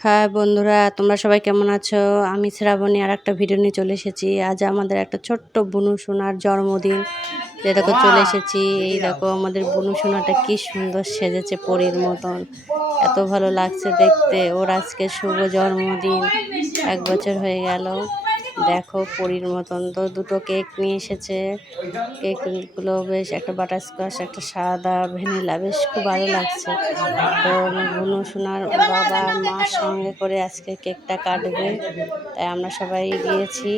হ্যাঁ বন্ধুরা তোমরা সবাই কেমন আছো? আমি শ্রাবণী আর একটা ভিডিও নিয়ে চলে এসেছি। আজ আমাদের একটা ছোট্ট বুনু সোনার জন্মদিন। যে দেখো চলে এসেছি। এই দেখো আমাদের বুনু সোনাটা কী সুন্দর সেজেছে পরীর মতন। এত ভালো লাগছে দেখতে। ওর আজকে শুভ জন্মদিন। এক বছর হয়ে গেল। দেখো, পরীর মতন তো দুটো কেক নিয়ে এসেছে। কেকগুলো বেশ, একটা বাটারস্কচ একটা সাদা ভ্যানিলা, বেশ খুব ভালো লাগছে। তো বুনু সোনার বাবা মার সঙ্গে করে আজকে কেকটা কাটবে, তাই আমরা সবাই গিয়েছি।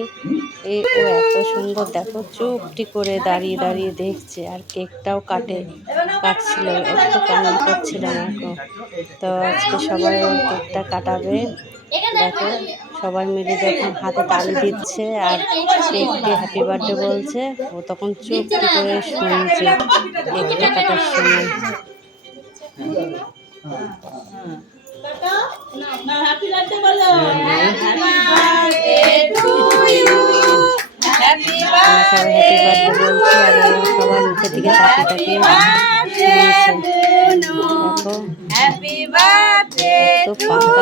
এই ও এত সুন্দর, দেখো, চুপটি করে দাঁড়িয়ে দাঁড়িয়ে দেখছে, আর কেকটাও কাটে, কাটছিল, একটু কান্না করছিল আমাকে তো আজকে সবাই কেকটা কাটাবে। দেখো সবাই মিলে যখন হাতে তালি দিচ্ছে আর কেককে হ্যাপি বার্থডে বলছে ও তখন চুপটি করে শুনছে কেকটা কাটার সময়। হ্যাপি বার্থডে সবাই হ্যাপি বলছি আর সবার মুখের দিকে তাকিয়ে তাকিয়ে দেখো তো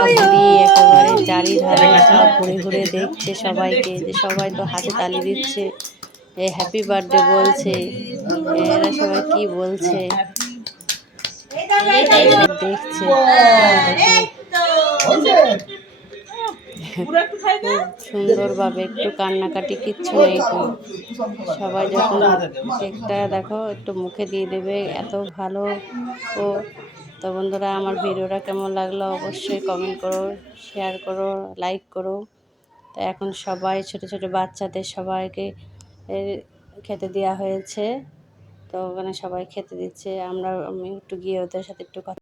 একেবারে চারিধারে সব ঘুরে ঘুরে দেখছে সবাইকে যে সবাই তো হাতে তালি দিচ্ছে। এ হ্যাপি বার্থডে বলছে। এরা সবাই কি বলছে? দেখছে। একটু খুব সুন্দরভাবে একটু কান্নাকাটি কিচ্ছু নেই সবাই যখন কেকটা দেখো একটু মুখে দিয়ে দেবে এত ভালো। ও তো বন্ধুরা, আমার ভিডিওটা কেমন লাগল অবশ্যই কমেন্ট করো শেয়ার করো লাইক করো। তো এখন সবাই, ছোট ছোট বাচ্চাদের সবাইকে খেতে দেওয়া হয়েছে। তো ওখানে সবাই খেতে দিচ্ছে। আমরা, আমি একটু গিয়ে ওদের সাথে একটু কথা